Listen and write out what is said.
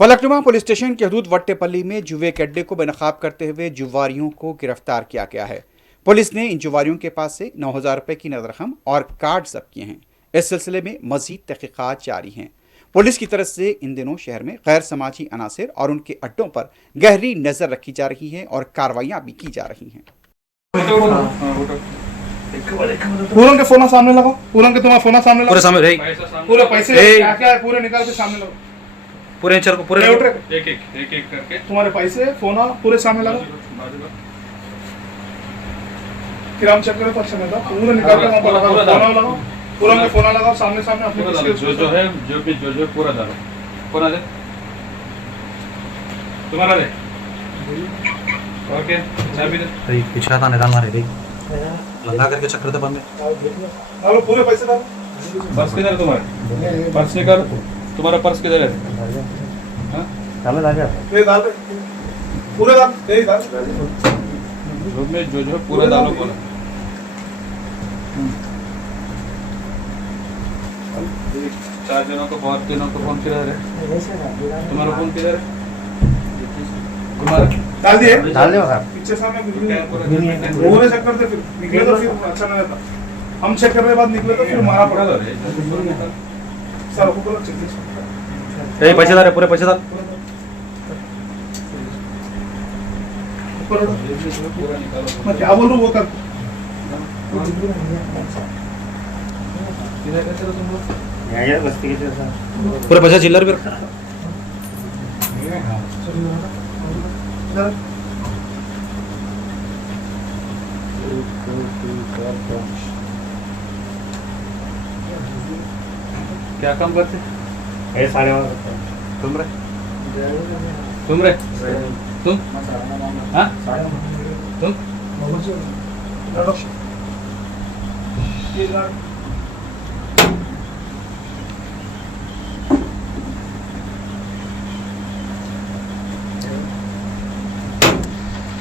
Falaknuma police station की हदूद वट्टेपल्ली में जुए के अड्डे को बेनकाब करते हुए जुआरियों को गिरफ्तार किया गया है। पुलिस ने इन जुआरियों के पास से 9,000 रुपए की नकद रकम और कार्ड जब्त किए हैं। इस सिलसिले में मजीद तहकीकात जारी हैं। पुलिस की तरफ से इन दिनों शहर में गैर समाजी अनासिर और उनके अड्डों पर गहरी नजर रखी जा रही है और कार्रवाइयां भी की जा रही हैं। पूरन के फोन सामने लगाओ, पूरन के तुम्हारा फोन सामने लगाओ, पूरे सामने रही पूरे पैसे क्या क्या है पूरे निकाल के सामने लगाओ, पूरे इंचर को पूरे एक एक करके तुम्हारे पैसे फोन पूरे सामने लगाओ, फिर हम चेक करें तो अच्छा लगता, पूरे निकाल के वहां पर लगाओ, फोन लगाओ, पूरन के फोन लगाओ, सामने सामने अपने जो है जो पूरा डालो, पूरा दे तुम्हारा दे, ओके चाबी दे, रही पीछे आता निकाल मारे रही लगा करके चक्कर तो बंद डालो, पूरे पैसे डालो। पर्स किधर है तुम्हारे, पर्स निकाल, तुम्हारा पर्स किधर है? हाँ डाल डाल ये डाल पूरे डाल, यही डाल जो में जो पूरा डालो बोला। चार जनों को बहुत तीनों को फोन किधर है? तुम्हारा फोन किधर है? तुम्हारा डाल दिए, डाल दो सर पीछे सामने पूरे चेक करते फिर निकले तो फिर अच्छा नहीं रहता, हम चेक करने के बाद निकले तो फिर मारा पड़ा सर ऊपर चेक ए पैसे डाल पूरे पैसे डाल मैं क्या बोल रहा हूँ वो कर पूरे पैसे चिल्लर फिर क्या काम करते? तुम रे तुम हाँ तुम ये